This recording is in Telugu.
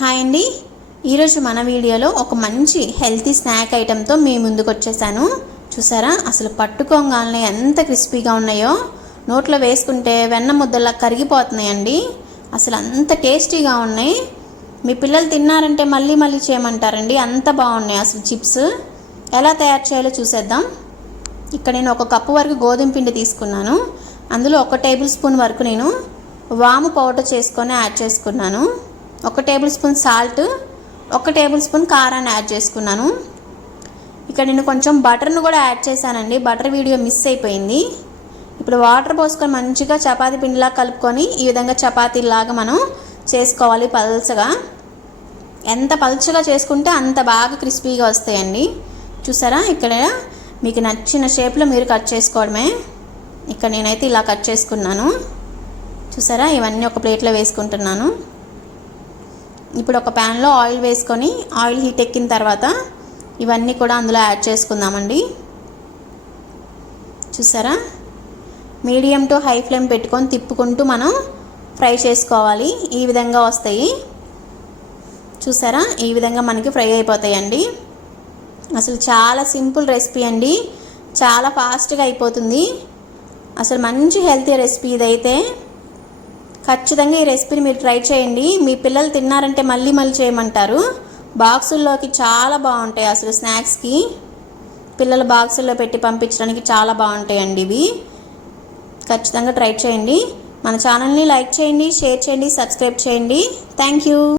హాయ్ అండి, ఈరోజు మన వీడియోలో ఒక మంచి హెల్తీ స్నాక్ ఐటెంతో మీ ముందుకు వచ్చేసాను. చూసారా, అసలు పట్టుకోగానే ఎంత క్రిస్పీగా ఉన్నాయో, నోట్లో వేసుకుంటే వెన్న ముద్దలా కరిగిపోతున్నాయండి. అసలు అంత టేస్టీగా ఉన్నాయి. మీ పిల్లలు తిన్నారంటే మళ్ళీ మళ్ళీ చేయమంటారండి, అంత బాగున్నాయి. అసలు చిప్స్ ఎలా తయారు చేయాలో చూసేద్దాం. ఇక్కడ నేను 1 కప్పు వరకు గోధుమ పిండి తీసుకున్నాను. అందులో 1 టేబుల్ స్పూన్ వరకు నేను వాము పౌడర్ చేసుకొని యాడ్ చేసుకున్నాను. 1 table spoon salt, 1 table spoon కారాన్ని యాడ్ చేసుకున్నాను. ఇక్కడ నేను కొంచెం బటర్ను కూడా యాడ్ చేశానండి, బటర్ వీడియో మిస్ అయిపోయింది. ఇప్పుడు వాటర్ పోసుకొని మంచిగా చపాతీ పిండిలా కలుపుకొని ఈ విధంగా చపాతీలాగా మనం చేసుకోవాలి పల్చగా. ఎంత పల్చగా చేసుకుంటే అంత బాగా క్రిస్పీగా వస్తాయండి. చూసారా, ఇక్కడ మీకు నచ్చిన షేప్లో మీరు కట్ చేసుకోవడమే. ఇక్కడ నేనైతే ఇలా కట్ చేసుకున్నాను. చూసారా, ఇవన్నీ ఒక ప్లేట్లో వేసుకుంటున్నాను. ఇప్పుడు ఒక ప్యాన్లో ఆయిల్ వేసుకొని ఆయిల్ హీట్ ఎక్కిన తర్వాత ఇవన్నీ కూడా అందులో యాడ్ చేసుకుందామండి. చూసారా, మీడియం టు హై ఫ్లేమ్ పెట్టుకొని తిప్పుకుంటూ మనం ఫ్రై చేసుకోవాలి. ఈ విధంగా వస్తాయి. చూసారా, ఈ విధంగా మనకి ఫ్రై అయిపోతాయండి. అసలు చాలా సింపుల్ రెసిపీ అండి, చాలా ఫాస్ట్గా అయిపోతుంది. అసలు మంచి హెల్తీ రెసిపీ ఇదైతే. ఖచ్చితంగా ఈ రెసిపీని మీరు ట్రై చేయండి. మీ పిల్లలు తిన్నారంటే మళ్ళీ మళ్ళీ చేయమంటారు. బాక్సుల్లోకి చాలా బాగుంటాయి. అసలు స్నాక్స్కి పిల్లల బాక్సుల్లో పెట్టి పంపించడానికి చాలా బాగుంటాయండి ఇవి. ఖచ్చితంగా ట్రై చేయండి. మన ఛానల్ని లైక్ చేయండి, షేర్ చేయండి, సబ్స్క్రైబ్ చేయండి. Thank you.